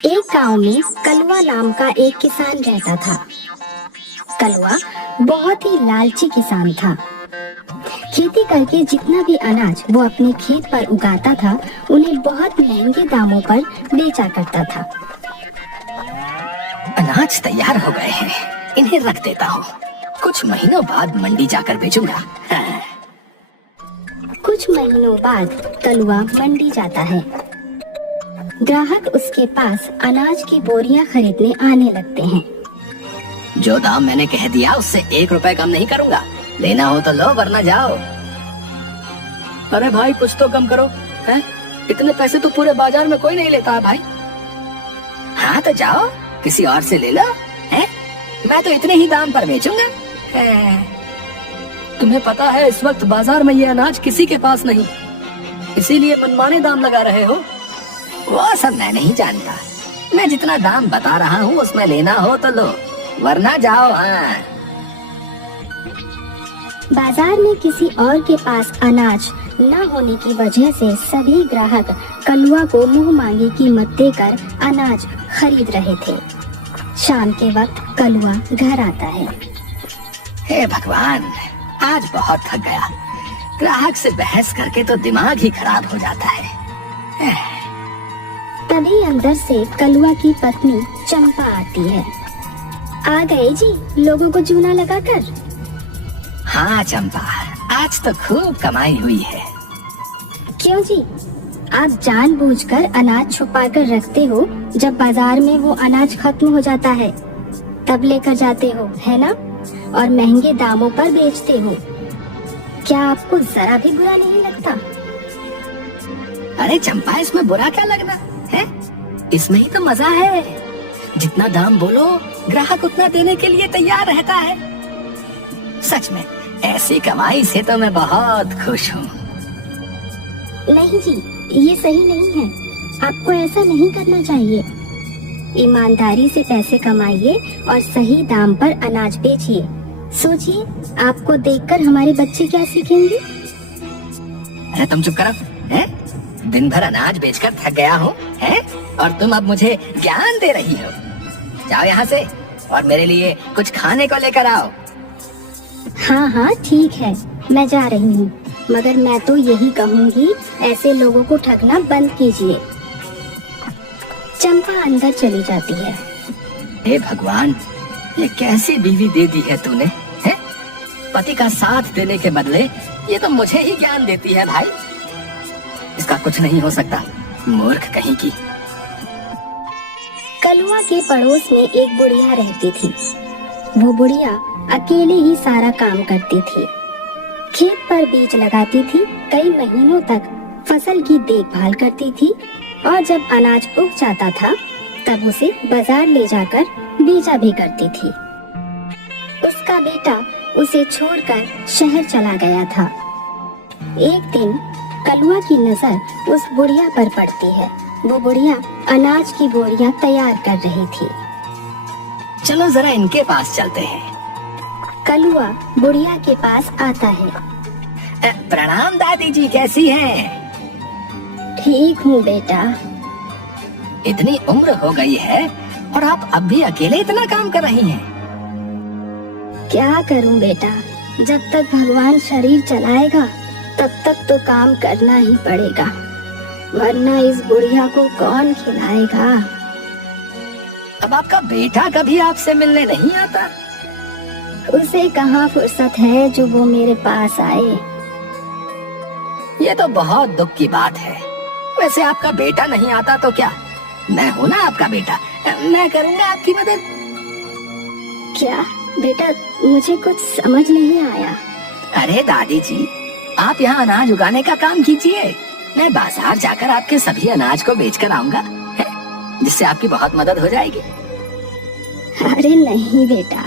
एक गांव में कलवा नाम का एक किसान रहता था। कलवा बहुत ही लालची किसान था। खेती करके जितना भी अनाज वो अपने खेत पर उगाता था, उन्हें बहुत महंगे दामों पर बेचा करता था। अनाज तैयार हो गए हैं, इन्हें रख देता हूँ। कुछ महीनों बाद मंडी जाकर बेचूंगा। हाँ। कुछ महीनों बाद कलवा मंडी जाता है। ग्राहक उसके पास अनाज की बोरियां खरीदने आने लगते हैं। जो दाम मैंने कह दिया उससे 1 रुपए कम नहीं करूंगा। लेना हो तो लो, वरना जाओ। अरे भाई, कुछ तो कम करो। हैं? इतने पैसे तो पूरे बाजार में कोई नहीं लेता है भाई। हाँ तो जाओ, किसी और से ले लो। हैं? मैं तो इतने ही दाम पर बेचूंगा। तुम्हें पता है इस वक्त बाजार में ये अनाज किसी के पास नहीं, इसीलिए मनमाने दाम लगा रहे हो। वो सब मैं नहीं जानता। मैं जितना दाम बता रहा हूँ उसमें लेना हो तो लो, वरना जाओ। हाँ। बाजार में किसी और के पास अनाज न होने की वजह से सभी ग्राहक कलवा को मुंह मांगी कीमत देकर अनाज खरीद रहे थे। शाम के वक्त कलवा घर आता है। हे भगवान, आज बहुत थक गया। ग्राहक से बहस करके तो दिमाग ही खराब हो जाता है। तभी अंदर से कलवा की पत्नी चंपा आती है। आ गए जी, लोगों को चूना लगाकर। हाँ चंपा, आज तो खूब कमाई हुई है। क्यों जी, आप जानबूझकर अनाज छुपा कर रखते हो, जब बाजार में वो अनाज खत्म हो जाता है तब लेकर जाते हो, है ना? और महंगे दामों पर बेचते हो। क्या आपको जरा भी बुरा नहीं लगता? अरे चंपा, इसमें बुरा क्या लगना है? इसमें ही तो मजा है। जितना दाम बोलो, ग्राहक उतना देने के लिए तैयार रहता है। सच में ऐसी कमाई से तो मैं बहुत खुश हूँ। नहीं जी, ये सही नहीं है। आपको ऐसा नहीं करना चाहिए। ईमानदारी से पैसे कमाइए और सही दाम पर अनाज बेचिए। सोचिए, आपको देखकर हमारे बच्चे क्या सीखेंगे? अरे तुम चुप करो। हैं? दिन भर अनाज बेचकर थक गया हूँ, हैं? और तुम अब मुझे ज्ञान दे रही हो। जाओ यहाँ से और मेरे लिए कुछ खाने को लेकर आओ। हाँ हाँ ठीक है, मैं जा रही हूँ, मगर मैं तो यही कहूँगी, ऐसे लोगों को ठगना बंद कीजिए। चंपा अंदर चली जाती है। हे भगवान, ये कैसी बीवी दे दी है तूने? हैं? पति का साथ देने के बदले ये तो मुझे ही ज्ञान देती है भाई। इसका कुछ नहीं हो सकता, मूर्ख कहीं की। कलवा के पड़ोस में एक बुढ़िया रहती थी। वो बुढ़िया अकेले ही सारा काम करती थी। खेत पर बीज लगाती थी, कई महीनों तक फसल की देखभाल करती थी, और जब अनाज उग जाता था तब उसे बाजार ले जाकर बेचा भी करती थी। उसका बेटा उसे छोड़कर शहर चला गया था। एक दिन कलवा की नजर उस बुढ़िया पर पड़ती है। वो बुढ़िया अनाज की बोरियां तैयार कर रही थी। चलो जरा इनके पास चलते हैं। कलवा बुढ़िया के पास आता है। प्रणाम दादी जी, कैसी हैं? ठीक हूँ बेटा। इतनी उम्र हो गई है और आप अब भी अकेले इतना काम कर रही हैं। क्या करूँ बेटा, जब तक भगवान शरीर चलाएगा तब तक तो काम करना ही पड़ेगा, वरना इस बुढ़िया को कौन खिलाएगा। अब आपका बेटा कभी आपसे मिलने नहीं आता? उसे कहाँ फुर्सत है जो वो मेरे पास आए। ये तो बहुत दुख की बात है। वैसे आपका बेटा नहीं आता तो क्या, मैं हूँ ना आपका बेटा, मैं करूँगा आपकी मदद। क्या बेटा, मुझे कुछ समझ नहीं आया। अरे दादी जी, आप यहाँ अनाज उगाने का काम कीजिए। मैं बाजार जाकर आपके सभी अनाज को बेचकर आऊंगा, जिससे आपकी बहुत मदद हो जाएगी। अरे नहीं बेटा,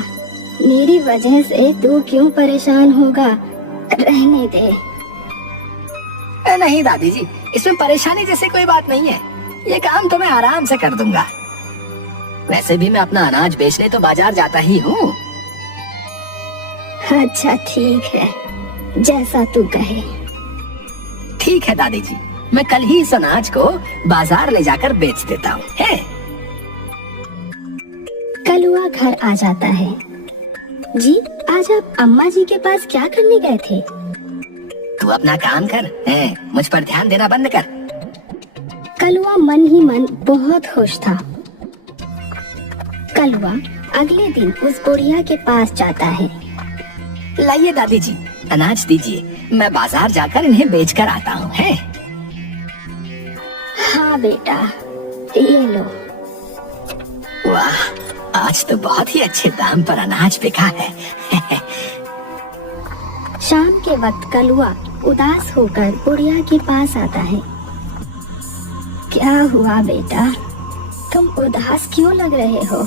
मेरी वजह से तू क्यों परेशान होगा, रहने दे। नहीं दादी जी, इसमें परेशानी जैसे कोई बात नहीं है। ये काम तो मैं आराम से कर दूंगा। वैसे भी मैं अपना अनाज बेचने तो बाजार जाता ही हूँ। अच्छा ठीक है, जैसा तू कहे। ठीक है दादी जी, मैं कल ही इस अनाज को बाजार ले जाकर बेच देता हूँ। कलुआ घर आ जाता है। जी, आज आप अम्मा जी के पास क्या करने गए थे? तू अपना काम कर, मुझ पर ध्यान देना बंद कर। कलुआ मन ही मन बहुत खुश था। कलुआ अगले दिन उस बुढ़िया के पास जाता है। लाइए दादी जी, अनाज दीजिए, मैं बाजार जाकर इन्हें बेच कर आता हूँ। है हाँ बेटा, ये लो। वाह, आज तो बहुत ही अच्छे दाम पर अनाज बिका है। शाम के वक्त कलुआ उदास होकर बुढ़िया के पास आता है। क्या हुआ बेटा, तुम उदास क्यों लग रहे हो?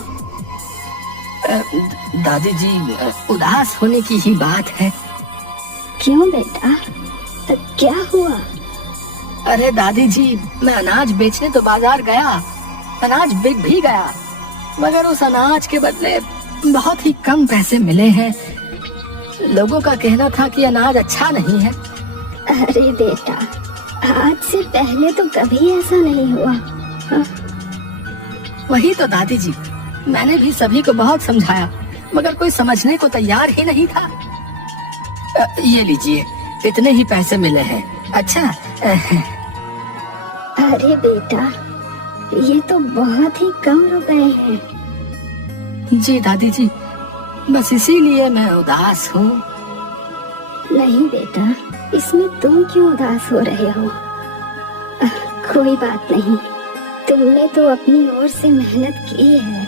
दादी जी, उदास होने की ही बात है। क्यों बेटा, क्या हुआ? अरे दादी जी, मैं अनाज बेचने तो बाजार गया, अनाज बिक भी गया, मगर उस अनाज के बदले बहुत ही कम पैसे मिले हैं। लोगों का कहना था कि अनाज अच्छा नहीं है। अरे बेटा, आज से पहले तो कभी ऐसा नहीं हुआ। हाँ? वही तो दादी जी, मैंने भी सभी को बहुत समझाया, मगर कोई समझने को तैयार ही नहीं था। ये लीजिए, इतने ही पैसे मिले हैं। अच्छा। अरे बेटा, ये तो बहुत ही कम रुपए हैं। जी दादी जी, बस इसीलिए मैं उदास हूँ। नहीं बेटा, इसमें तुम क्यों उदास हो रहे हो? कोई बात नहीं, तुमने तो अपनी ओर से मेहनत की है।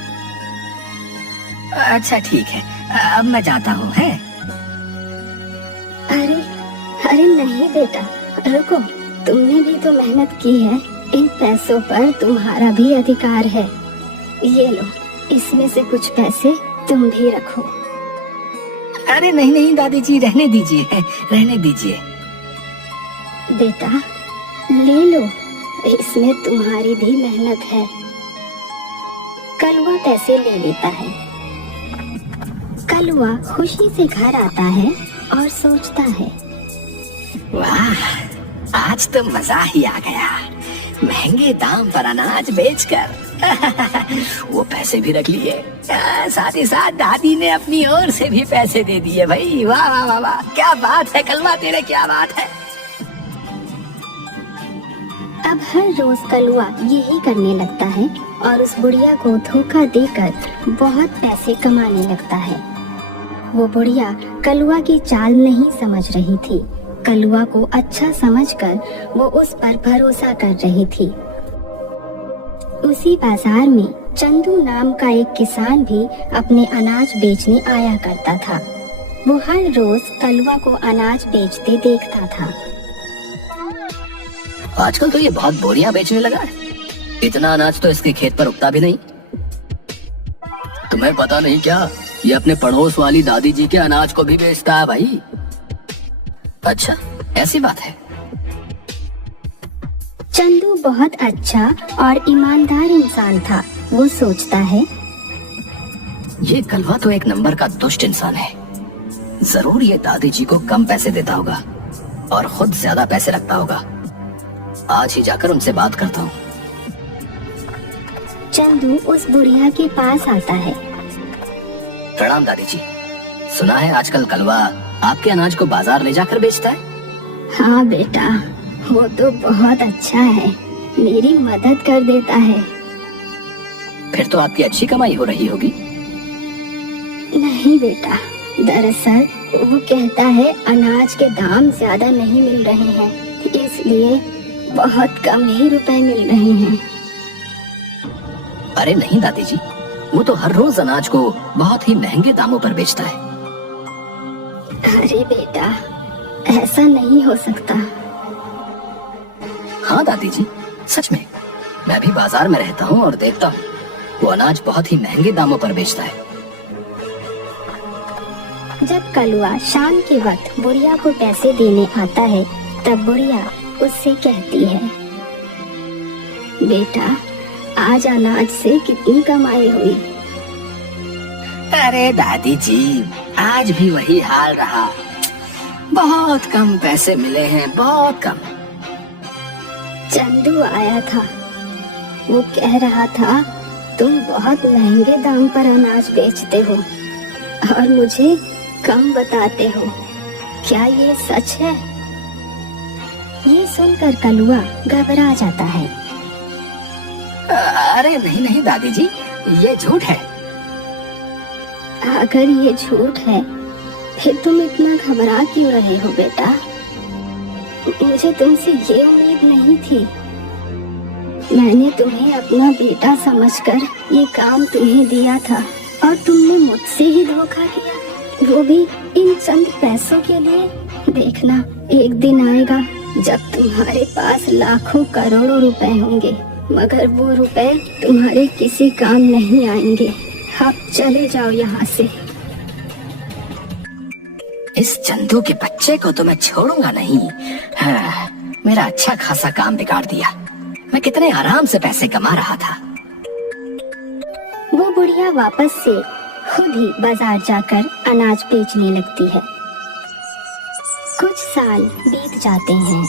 अच्छा ठीक है, अब मैं जाता हूँ। है अरे अरे नहीं बेटा, रुको, तुमने भी तो मेहनत की है। इन पैसों पर तुम्हारा भी अधिकार है। ये लो, इसमें से कुछ पैसे तुम भी रखो। अरे नहीं नहीं दादी जी, रहने दीजिए, रहने दीजिए। बेटा ले लो, इसमें तुम्हारी भी मेहनत है। कलुआ पैसे ले लेता है। कलुआ खुशी से घर आता है और सोचता है, वाह, आज तो मजा ही आ गया, महंगे दाम पर अनाज बेचकर। वो पैसे भी रख लिए, साथ ही साथ दादी ने अपनी ओर से भी पैसे दे दिए। भाई वाह वाह वाह वाह, क्या बात है कलवा तेरे, क्या बात है। अब हर रोज कलुआ यही करने लगता है और उस बुढ़िया को धोखा देकर बहुत पैसे कमाने लगता है। वो बुढ़िया कलुआ की चाल नहीं समझ रही थी। कलुआ को अच्छा समझकर वो उस पर भरोसा कर रही थी। उसी बाजार में चंदू नाम का एक किसान भी अपने अनाज बेचने आया करता था। वो हर रोज कलुआ को अनाज बेचते देखता था। आजकल तो ये बहुत बोरियां बेचने लगा है, इतना अनाज तो इसके खेत पर उगता भी नहीं। तुम्हें पता नहीं क्या, ये अपने पड़ोस वाली दादी जी के अनाज को भी बेचता है भाई। अच्छा, ऐसी बात है। चंदू बहुत अच्छा और ईमानदार इंसान था। वो सोचता है, ये कलवा तो एक नंबर का दुष्ट इंसान है। जरूर ये दादी जी को कम पैसे देता होगा और खुद ज्यादा पैसे रखता होगा। आज ही जाकर उनसे बात करता हूँ। चंदू उस बुढ़िया के पास आता है। प्रणाम दादी जी, सुना है आजकल कलवा आपके अनाज को बाजार ले जाकर बेचता है। हाँ बेटा, वो तो बहुत अच्छा है, मेरी मदद कर देता है। फिर तो आपकी अच्छी कमाई हो रही होगी। नहीं बेटा, दरअसल वो कहता है अनाज के दाम ज्यादा नहीं मिल रहे हैं, इसलिए बहुत कम ही रुपए मिल रहे हैं। अरे नहीं दादी जी, वो तो हर रोज अनाज को बहुत ही महंगे दामों पर बेचता है। अरे बेटा, ऐसा नहीं हो सकता। हाँ दादी जी, सच में मैं भी बाजार में रहता हूँ और देखता हूँ वो अनाज बहुत ही महंगे दामों पर बेचता है। जब कलुआ शाम के वक्त बुढ़िया को पैसे देने आता है, तब बुढ़िया उससे कहती है, बेटा आज अनाज से कितनी कमाई हुई? अरे दादी जी, आज भी वही हाल रहा, बहुत कम पैसे मिले हैं, बहुत कम। चंदू आया था, वो कह रहा था तुम बहुत महंगे दाम पर अनाज बेचते हो और मुझे कम बताते हो। क्या ये सच है? ये सुनकर कलुआ घबरा जाता है। अरे नहीं नहीं दादी जी, ये झूठ है। अगर ये झूठ है फिर तुम इतना घबरा क्यों रहे हो बेटा? मुझे तुमसे ये उम्मीद नहीं थी। मैंने तुम्हें अपना बेटा समझकर ये काम तुम्हें दिया था और तुमने मुझसे ही धोखा किया, वो भी इन चंद पैसों के लिए। देखना, एक दिन आएगा जब तुम्हारे पास लाखों करोड़ों रुपए होंगे, मगर वो रुपए तुम्हारे किसी काम नहीं आएंगे। आप चले जाओ यहाँ से। इस चंदू के बच्चे को तो मैं छोड़ूंगा नहीं। हाँ, मेरा अच्छा खासा काम बिगाड़ दिया। मैं कितने आराम से पैसे कमा रहा था। वो बुढ़िया वापस से खुद ही बाजार जाकर अनाज बेचने लगती है। कुछ साल बीत जाते हैं।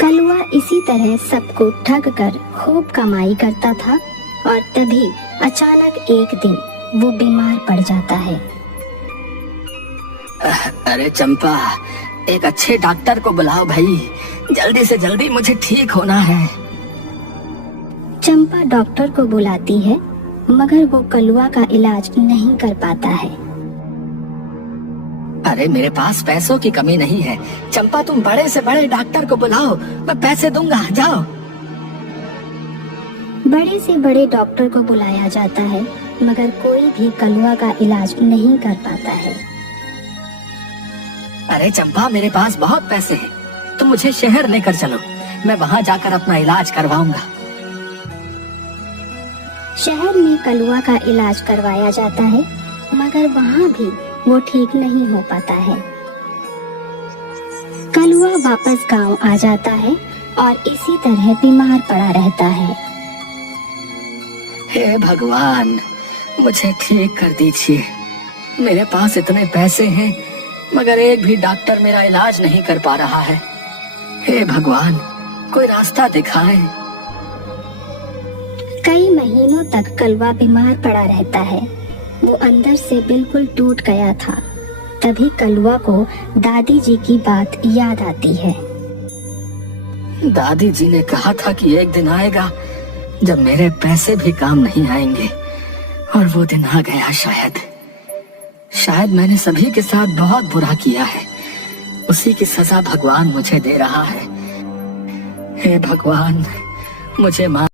कलुआ इसी तरह सबको ठग कर खूब कमाई करता था और तभी अचानक एक दिन वो बीमार पड़ जाता है। अरे चंपा, एक अच्छे डॉक्टर को बुलाओ भाई, जल्दी से जल्दी मुझे ठीक होना है। चंपा डॉक्टर को बुलाती है, मगर वो कलुआ का इलाज नहीं कर पाता है। अरे मेरे पास पैसों की कमी नहीं है चंपा, तुम बड़े से बड़े डॉक्टर को बुलाओ, मैं पैसे दूंगा, जाओ। बड़े से बड़े डॉक्टर को बुलाया जाता है, मगर कोई भी कलुआ का इलाज नहीं कर पाता है। अरे चंपा, मेरे पास बहुत पैसे हैं, तुम मुझे शहर लेकर चलो, मैं वहाँ जाकर अपना इलाज करवाऊंगा। शहर में कलुआ का इलाज करवाया जाता है, मगर वहाँ भी वो ठीक नहीं हो पाता है। कलुआ वापस गांव आ जाता है और इसी तरह बीमार पड़ा रहता है। हे भगवान, मुझे ठीक कर दीजिए। मेरे पास इतने पैसे हैं, मगर एक भी डॉक्टर मेरा इलाज नहीं कर पा रहा है। हे भगवान, कोई रास्ता दिखाए। कई महीनों तक कलुआ बीमार पड़ा रहता है। वो अंदर से बिल्कुल टूट गया था। तभी कलुआ को दादी जी की बात याद आती है। दादी जी ने कहा था कि एक दिन आएगा जब मेरे पैसे भी काम नहीं आएंगे, और वो दिन आ गया। शायद मैंने सभी के साथ बहुत बुरा किया है, उसी की सजा भगवान मुझे दे रहा है। हे भगवान, मुझे माफ